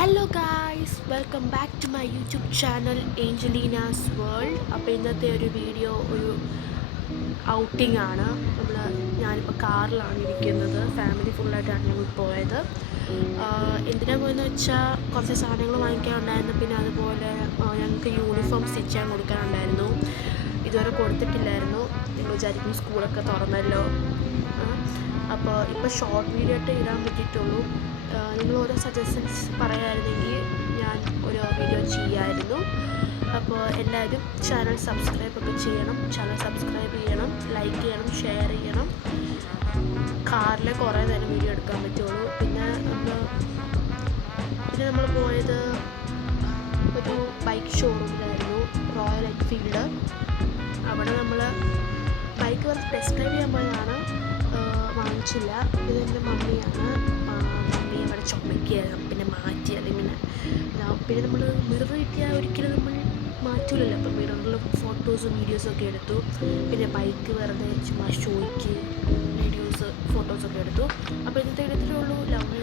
Hello guys, welcome back to my YouTube channel Angelina's world. അപ്പോൾ ഇന്നത്തെ ഒരു video ഒരു ഔട്ടിംഗ് ആണ്. ഞാനിപ്പോൾ കാറിലാണ് ഇരിക്കുന്നത്. ഫാമിലി ഫുള്ളായിട്ടാണ് ഞങ്ങൾ പോയത്. എന്തിനാ പോയെന്ന് വെച്ചാൽ കുറച്ച് സാധനങ്ങൾ വാങ്ങിക്കാനുണ്ടായിരുന്നു. പിന്നെ അതുപോലെ ഞങ്ങൾക്ക് യൂണിഫോം സ്റ്റിച്ച് ചെയ്യാൻ കൊടുക്കാനുണ്ടായിരുന്നു. ഇതുവരെ കൊടുത്തിട്ടില്ലായിരുന്നു. നിങ്ങൾ വിചാരിക്കും സ്കൂളൊക്കെ തുറന്നല്ലോ. അപ്പോൾ ഇപ്പോൾ ഷോർട്ട് വീഡിയോ ആയിട്ട് ഇടാൻ പറ്റിയിട്ടുള്ളൂ. നിങ്ങൾ ഓരോ സജഷൻസ് പറയാമായിരുന്നെങ്കിൽ ഞാൻ ഒരു വീഡിയോ ചെയ്യാമായിരുന്നു. അപ്പോൾ എല്ലാവരും ചാനൽ സബ്സ്ക്രൈബ് ചെയ്യണം. ലൈക്ക് ചെയ്യണം, ഷെയർ ചെയ്യണം. കാറിൽ കുറേ നേരം വീഡിയോ എടുക്കാൻ പറ്റുള്ളൂ. പിന്നെ നമ്മൾ പോയത് ഒരു ബൈക്ക് ഷോറൂമിലായിരുന്നു, റോയൽ എൻഫീൽഡ്. അവിടെ നമ്മൾ ബൈക്ക് വെറുതെ ടെസ്റ്റ് ഡ്രൈവ് ചെയ്യാൻ പോയതാണ്. വാങ്ങിച്ചില്ല. ഇതെൻ്റെ മമ്മിയാണ്. മമ്മി അവിടെ ചുമക്കുകയായിരുന്നു. പിന്നെ മാറ്റി അതിങ്ങനെ പിന്നെ നമ്മൾ മിറർ കിട്ടിയാൽ ഒരിക്കലും നമ്മൾ മാറ്റൂലല്ലോ. അപ്പോൾ മിററിൽ ഫോട്ടോസും വീഡിയോസും ഒക്കെ എടുത്തു. പിന്നെ ബൈക്ക് വെറുതെ ചുമ്മാ ഷോയ്ക്ക് വീഡിയോസ് ഫോട്ടോസൊക്കെ എടുത്തു. അപ്പോൾ ഇന്നത്തെ ഇടത്തിലേ ഉള്ളൂ. ലവ്